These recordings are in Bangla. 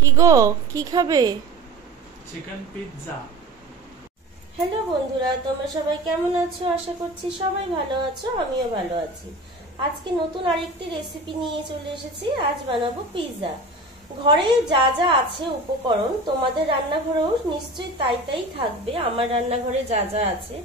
কি গো, কি খাবে? Chicken pizza. হ্যালো বন্ধুরা, তোমরা সবাই কেমন আছো? আশা করছি সবাই ভালো আছো, আমিও ভালো আছি। আজকে নতুন আরেকটি রেসিপি নিয়ে চলে এসেছি। আজ বানাবো পিৎজা। ঘরে যা যা আছে উপকরণ, তোমাদের রান্নাঘরেও নিশ্চয়ই তাই তাই থাকবে। আমার রান্নাঘরে যা যা আছে,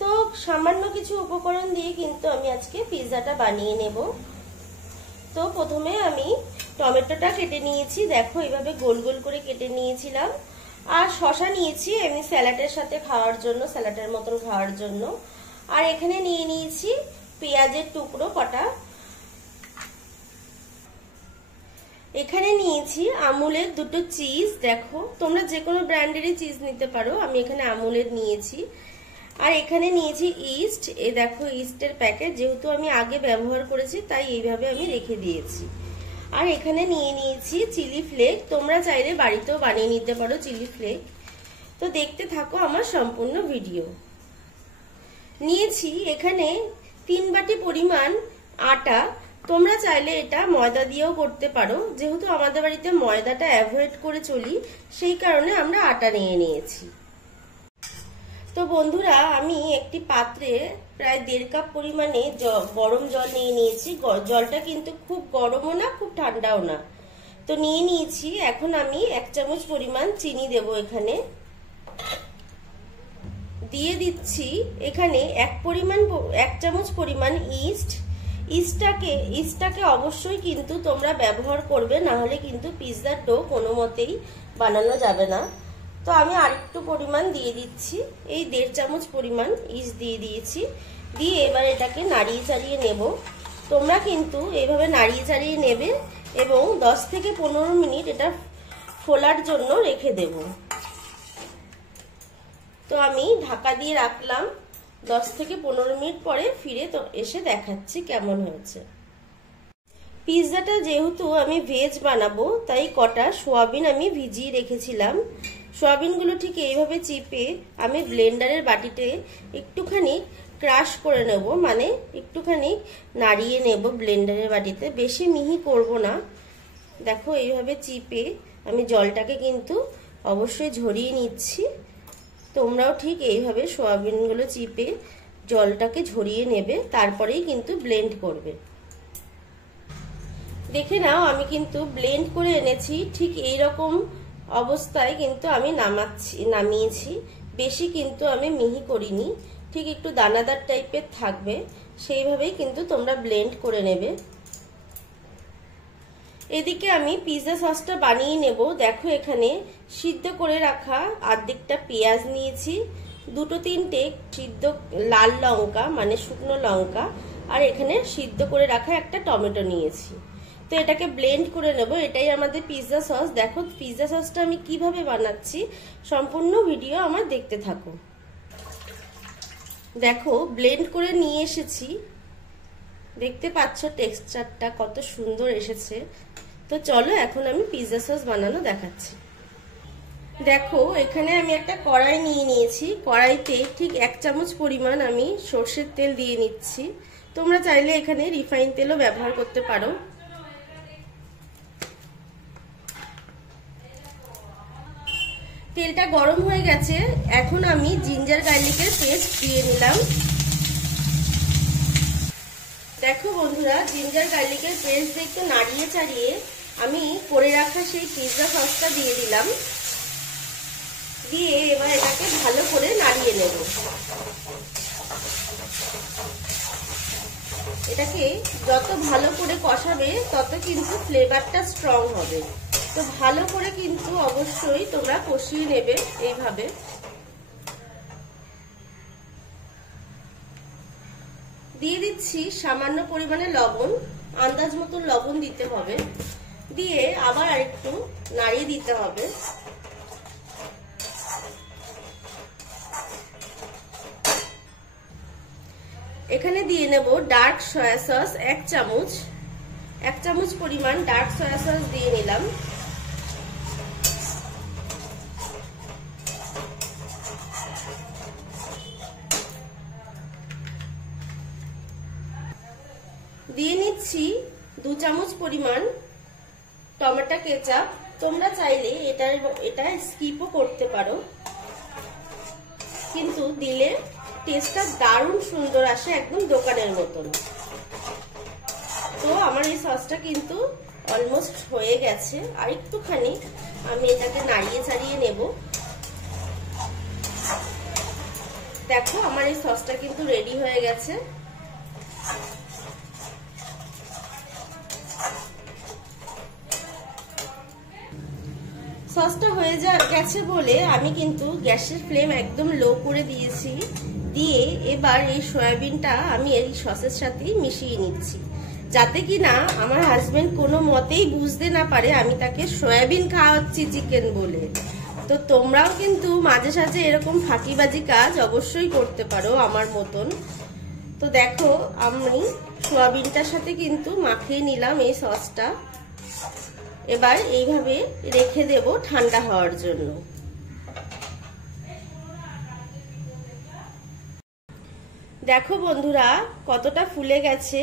তো সামান্য কিছু উপকরণ দিয়ে কিন্তু আমি আজকে পিৎজাটা বানিয়ে নেব। তো প্রথমে আমি টমেটোটা কেটে নিয়েছি, দেখো এইভাবে গোল গোল করে কেটে নিয়েছিলাম। আর শসা নিয়েছি এমনি স্যালাডের সাথে খাওয়ার জন্য, স্যালাডের মতন খাওয়ার জন্য। আর এখানে নিয়ে নিয়েছি পেঁয়াজের টুকরো কটা। এখানে নিয়েছি আমুলের দুটো চিজ, দেখো তোমরা যে কোনো ব্র্যান্ডেরই চিজ নিতে পারো, আমি এখানে আমুলের নিয়েছি। আর এখানে নিয়েছি ইস্ট, এই দেখো ইস্টের প্যাকেট, যেহেতু আমি আগে ব্যবহার করেছি তাই এইভাবে আমি রেখে দিয়েছি। আর এখানে নিয়ে নিয়েছি চিলি ফ্লেক, তোমরা চাইলে বাড়িতেও বানিয়ে নিতে পারো চিলি ফ্লেক। তো দেখতে থাকো আমার সম্পূর্ণ ভিডিও। নিয়েছি এখানে 3 বাটি পরিমাণ আটা, তোমরা চাইলে এটা ময়দা দিয়েও করতে পারো, যেহেতু আমাদের বাড়িতে ময়দাটা অ্যাভয়েড করে চলি সেই কারণে আমরা আটা নিয়ে নিয়েছি। তো বন্ধুরা, আমি একটি পাত্রে প্রায় 1.5 কাপ পরিমাণে গরম জল নিয়ে নিয়েছি। জলটা কিন্তু খুব গরমও না খুব ঠান্ডাও না। তো নিয়ে নিয়েছি। এখন আমি 1 চামচ পরিমাণ চিনি দেব এখানে। দিয়ে দিচ্ছি এখানে 1 চামচ পরিমাণ ইস্ট। ইস্টটাকে অবশ্যই কিন্তু তোমরা ব্যবহার করবে, না হলে কিন্তু পিৎজার ডো কোনো মতেই বানানো যাবে না। তো আমি আরেকটু পরিমাণ দিয়ে দিচ্ছি, এই 1.5 চামচ পরিমাণ ইস্ট দিয়ে দিয়েছি। দিয়ে এবার এটাকে নাড়িয়ে চাড়িয়ে নেব। তোমরা কিন্তু এইভাবে নাড়িয়ে চাড়িয়ে নেবে এবং 10 থেকে 15 মিনিট এটা ফোলার জন্য রেখে দেব। তো আমি ঢাকা দিয়ে রাখলাম। 10 থেকে 15 মিনিট পরে ফিরে তো এসে দেখাচ্ছি কেমন হয়েছে। পিৎজাটা যেহেতু আমি ভেজ বানাবো তাই কটা সোয়াবিন আমি ভিজিয়ে রেখেছিলাম। সোয়াবিনগুলো ঠিক এইভাবে চিপে আমি ব্লেন্ডারের বাটিতে একটুখানি ক্রাশ করে নেব, মানে একটুখানি নাড়িয়ে নেব ব্লেন্ডারের বাটিতে, বেশি মিহি করব না। দেখো এইভাবে চিপে আমি জলটাকে কিন্তু অবশ্যই ঝরিয়ে নিচ্ছি। তোমরাও ঠিক এইভাবে সোয়াবিনগুলো চিপে জলটাকে ঝরিয়ে নেবে, তারপরেই কিন্তু ব্লেন্ড করবে। দেখে নাও আমি কিন্তু ব্লেন্ড করে এনেছি, ঠিক এই রকম অবস্থায় কিন্তু আমি নামিয়েছি। বেশি কিন্তু আমি মিহি করিনি, ঠিক একটু দানাদার টাইপের থাকবে সেইভাবেই কিন্তু তোমরা ব্লেন্ড করে নেবে। এদিকে আমি পিৎজা সসটা বানিয়ে নেব। দেখো এখানে সিদ্ধ করে রাখা অর্ধেকটা পেঁয়াজ নিয়েছি, 2-3টে সিদ্ধ লাল লঙ্কা মানে শুকনো লঙ্কা, আর এখানে সিদ্ধ করে রাখা একটা টমেটো নিয়েছি। তো এটাকে ব্লেন্ড করে নেব, এটাই আমাদের পিৎজা সস। দেখো পিৎজা সসটা আমি কিভাবে বানাচ্ছি, সম্পূর্ণ ভিডিও আমার দেখতে থাকো। দেখো ব্লেন্ড করে নিয়ে এসেছি, দেখতে পাচ্ছ টেক্সচারটা কত সুন্দর এসেছে। তো চলো এখন আমি পিৎজা সস বানানো দেখাচ্ছি। দেখো এখানে আমি একটা কড়াই নিয়ে নিয়েছি, কড়াইতে ঠিক 1 চামচ পরিমাণ আমি সর্ষের তেল দিয়ে নিচ্ছি। তোমরা চাইলে এখানে রিফাইন তেলও ব্যবহার করতে পারো। তেলটা গরম হয়ে গেছে, এখন আমি জিঞ্জার গার্লিকের পেস্ট দিয়ে নিলাম। দেখো বন্ধুরা, জিঞ্জার গার্লিকের পেস্ট দিয়ে একটু নাড়িয়ে চাড়িয়ে আমি করে রাখা সেই পিৎজা সসটা দিয়ে দিলাম। দিয়ে এবার এটাকে ভালো করে নাড়িয়ে নেব। এটাকে যত ভালো করে কষাবে তত কিন্তু ফ্লেভারটা স্ট্রং হবে। তো ভালো করে কিন্তু অবশ্যই তোমরা কষিয়ে নেবে এইভাবে। দিয়ে দিচ্ছি সামান্য পরিমাণে লবণ, আন্দাজ মতো লবণ দিতে হবে। দিয়ে আবার আরেকটু নাড়িয়ে দিতে হবে। এখানে দিয়ে নেব ডার্ক সয়া সস 1 চামচ, 1 চামচ পরিমাণ ডার্ক সয়া সস দিয়ে নিলাম। দিয়ে নিচ্ছি 2 চামচ পরিমাণ টমেটো কেচাপ, তোমরা চাইলে এটা স্কিপও করতে পারো, কিন্তু দিলে টেস্টটা দারুণ সুন্দর আসে, একদম দোকানের মতন। তো আমার এই সসটা কিন্তু অলমোস্ট হয়ে গেছে, আর একটুখানি আমি এটাকে নাড়িয়ে চাড়িয়ে নেব। দেখো আমার এই সসটা কিন্তু রেডি হয়ে গেছে। সসটা হয়ে গেছে বলে আমি কিন্তু গ্যাসের ফ্লেম একদম লো করে দিয়েছি। দিয়ে এবার এই সয়াবিনটা আমি এই সসের সাথে মিশিয়ে নিচ্ছি, যাতে কি না আমার হাজবেন্ড কোনো মতেই বুঝতে না পারে আমি তাকে সয়াবিন খাওয়াচ্ছি চিকেন বলে। তো তোমরাও কিন্তু মাঝে সাঝে এরকম ফাঁকিবাজি কাজ অবশ্যই করতে পারো আমার মতন। তো দেখো আমি সয়াবিনটার সাথে কিন্তু মাখিয়ে নিলাম এই সসটা। এবার এইভাবে রেখে দেব ঠান্ডা হওয়ার জন্য। দেখো বন্ধুরা কতটা ফুলে গেছে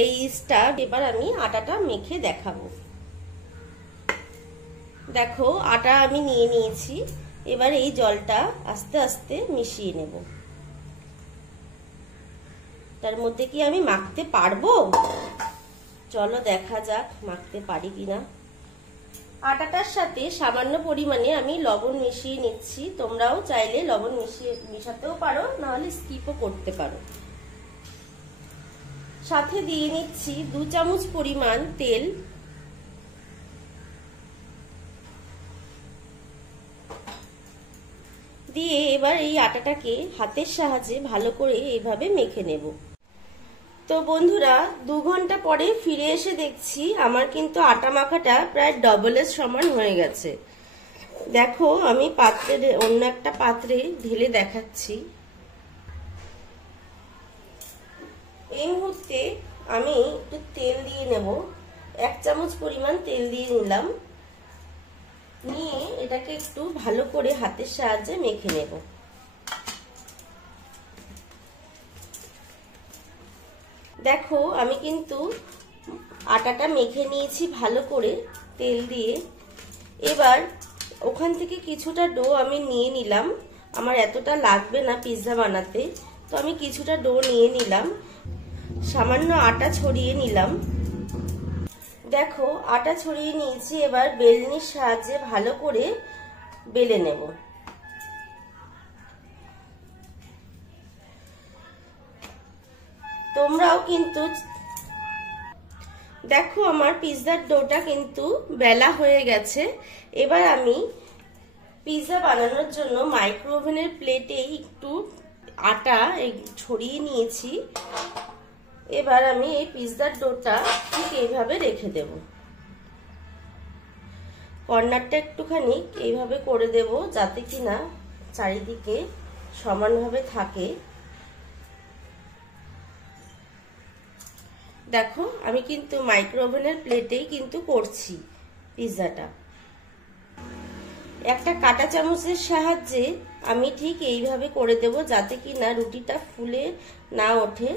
এই ইস্টটা। এবার আমি আটাটা মেখে দেখাবো। দেখো আটা আমি নিয়ে নিয়েছি, এবার এই জলটা আস্তে আস্তে মিশিয়ে নেব। তার মধ্যে কি আমি মাখতে পারবো? চলো দেখা যাক মাখতে পারি কিনা। আটাটার সাথে সামান্য পরিমাণে আমি লবণ মিশিয়ে নিচ্ছি। তোমরাও চাইলে লবণ মিশাতেও পারো, নাহলে স্কিপও করতে পারো। সাথে দিয়ে নিচ্ছি 2 চামচ পরিমাণ তেল। দিয়ে এবার এই আটাটাকে হাতের সাহায্যে ভালো করে এইভাবে মেখে নেব। তো বন্ধুরা 2 ঘন্টা পরে ফিরে এসে দেখছি আমার কিন্তু আটা মাখাটা প্রায় ডবলের সমান হয়ে গেছে। দেখো আমি অন্য একটা পাত্রে ঢেলে দেখাচ্ছি। এই মুহূর্তে আমি একটু তেল দিয়ে নেব, 1 চামচ পরিমাণ তেল দিয়ে নিলাম। নিয়ে এটাকে একটু ভালো করে হাতের সাহায্যে মেখে নেব। দেখো আমি কিন্তু আটাটা মেখে নিয়েছি ভালো করে তেল দিয়ে। এবার ওখান থেকে কিছুটা ডো আমি নিয়ে নিলাম, আমার এতটা লাগবে না পিৎজা বানাতে, তো আমি কিছুটা ডো নিয়ে নিলাম, সামান্য আটা ছড়িয়ে নিলাম। দেখো আটা ছড়িয়ে নিয়েছি, এবার বেলনির সাহায্যে ভালো করে বেলে নেব। তোমরাও কিন্তু দেখো আমার পিৎজার ডোটা কিন্তু বেলা হয়ে গেছে। এবার আমি পিৎজা বানানোর জন্য মাইক্রো ওভেনের প্লেটে একটু আটা ছড়িয়ে নিয়েছি। এবার আমি এই পিৎজার ডোটা ঠিক এইভাবে রেখে দেব। কর্নারটা একটুখানি এইভাবে করে দেব, যাতে কিনা চারিদিকে সমানভাবে থাকে। দেখো আমি কিন্তু মাইক্রো ওভেনের প্লেটেই কিন্তু করছি পিৎজাটা। একটা কাঁটা চামচের সাহায্যে আমি ঠিক এইভাবে করে দেব, যাতে কিনা রুটিটা ফুলে না ওঠে।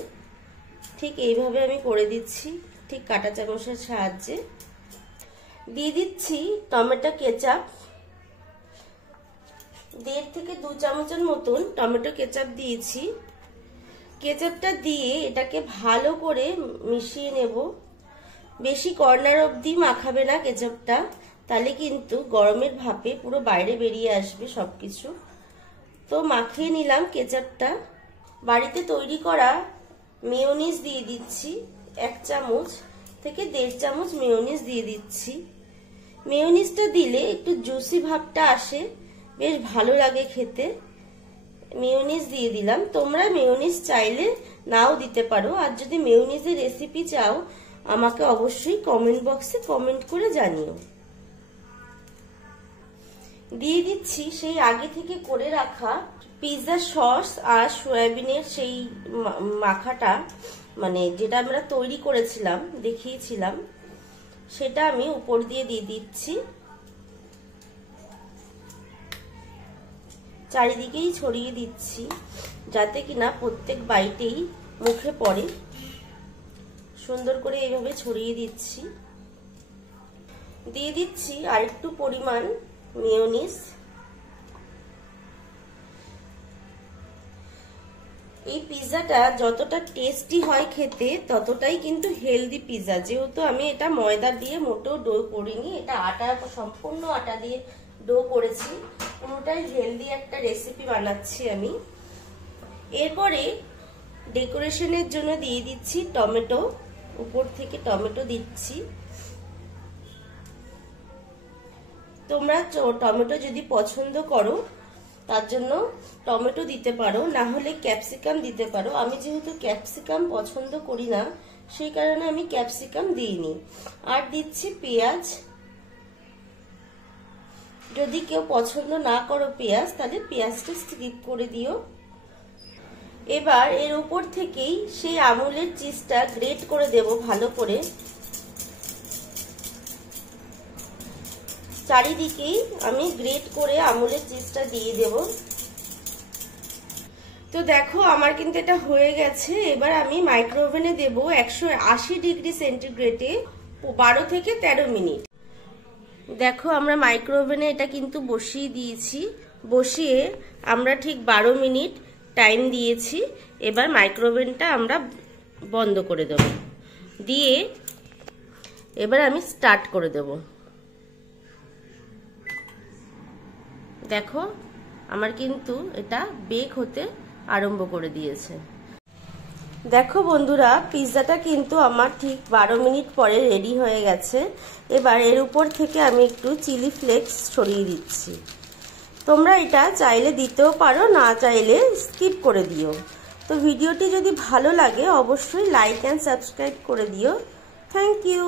ঠিক এইভাবে আমি করে দিচ্ছি, ঠিক কাঁটা চামচের সাহায্যে। দিয়ে দিচ্ছি টমেটো কেচাপ, 1.5 থেকে 2 চামচের মতন টমেটো কেচাপ দিয়েছি। কেচাপটা দিয়ে এটাকে ভালো করে মিশিয়ে নেব। বেশি কর্নার অবধি মাখাবে না কেচাপটা, তাহলে কিন্তু গরমের ভাপে পুরো বাইরে বেরিয়ে আসবে সবকিছু। তো মাখিয়ে নিলাম কেচাপটা। বাড়িতে তৈরি করা মেয়োনিজ দিয়ে দিচ্ছি, 1 চামচ থেকে 1.5 চামচ মেয়োনিজ দিয়ে দিচ্ছি। মেয়োনিজটা দিলে একটু জুসি ভাবটা আসে, বেশ ভালো লাগে খেতে। মেয়োনিজ দিয়ে দিলাম। তোমরা মেয়োনিজ চাইলে নাও দিতে পারো, আর যদি মেয়োনিজের রেসিপি চাও আমাকে অবশ্যই কমেন্ট বক্সে কমেন্ট করে জানিও। দিয়ে দিচ্ছি সেই আগে থেকে করে রাখা পিৎজা সস আর সয়াবিনের সেই মাখাটা, মানে যেটা আমরা তৈরি করেছিলাম দেখিয়েছিলাম, সেটা আমি উপর দিয়ে দিচ্ছি। চারিদিকেই ছড়িয়ে দিচ্ছি, যাতে কিনা প্রত্যেক বাইটেই মুখে পড়ে। সুন্দর করে এইভাবে ছড়িয়ে দিচ্ছি। দিয়ে দিচ্ছি আরেকটু পরিমাণ মেয়োনিজ। এই পিৎজাটা যতটা টেস্টি হয় খেতে ততটাই কিন্তু হেলদি পিৎজা, যেহেতু আমি এটা ময়দা দিয়ে মোটেও ডো করিনি, এটা আটা, সম্পূর্ণ আটা দিয়ে ডো করেছি। পুরোটাই হেলদি একটা রেসিপি বানাচ্ছি আমি। এরপরে ডেকোরেশনের জন্য দিয়ে দিচ্ছি টমেটো, উপর থেকে টমেটো দিচ্ছি। তোমরা টমেটো যদি পছন্দ করো তার জন্য টমেটো দিতে পারো, না হলে ক্যাপসিকাম দিতে পারো। আমি যেহেতু ক্যাপসিকাম পছন্দ করি না সেই কারণে আমি ক্যাপসিকাম দিইনি। আর দিচ্ছি পেঁয়াজ। যদি কেউ পছন্দ না করো পেঁয়াজ, তাহলে পেঁয়াজটা স্কিপ করে দিও। এবার এর উপর থেকেই সেই আমুলের চিজটা গ্রেট করে দেব ভালো করে। চারিদিকেই আমি গ্রেট করে আমুলের চিজটা দিয়ে দেব। তো দেখো আমার কিন্তু এটা হয়ে গেছে। এবার আমি মাইক্রোওভেনে দেব 180 ডিগ্রি সেন্টিগ্রেডে 12 থেকে 13 মিনিট। দেখো আমরা মাইক্রোওভেনে এটা কিন্তু বসিয়ে দিয়েছি। বসিয়ে আমরা ঠিক 12 মিনিট টাইম দিয়েছি। এবার মাইক্রোওভেনটা আমরা বন্ধ করে দেব। দিয়ে এবার আমি স্টার্ট করে দেব। দেখো আমার কিন্তু এটা বেক হতে আরম্ভ করে দিয়েছে। দেখো বন্ধুরা, পিৎজাটা কিন্তু আমার ঠিক 12 মিনিট পরে রেডি হয়ে গেছে। এবার এর উপর থেকে আমি একটু চিলি ফ্লেক্স ছড়িয়ে দিচ্ছি। তোমরা এটা চাইলে দিতেও পারো, না চাইলে স্কিপ করে দিও। তো ভিডিওটি যদি ভালো লাগে অবশ্যই লাইক অ্যান্ড সাবস্ক্রাইব করে দিও। Thank you.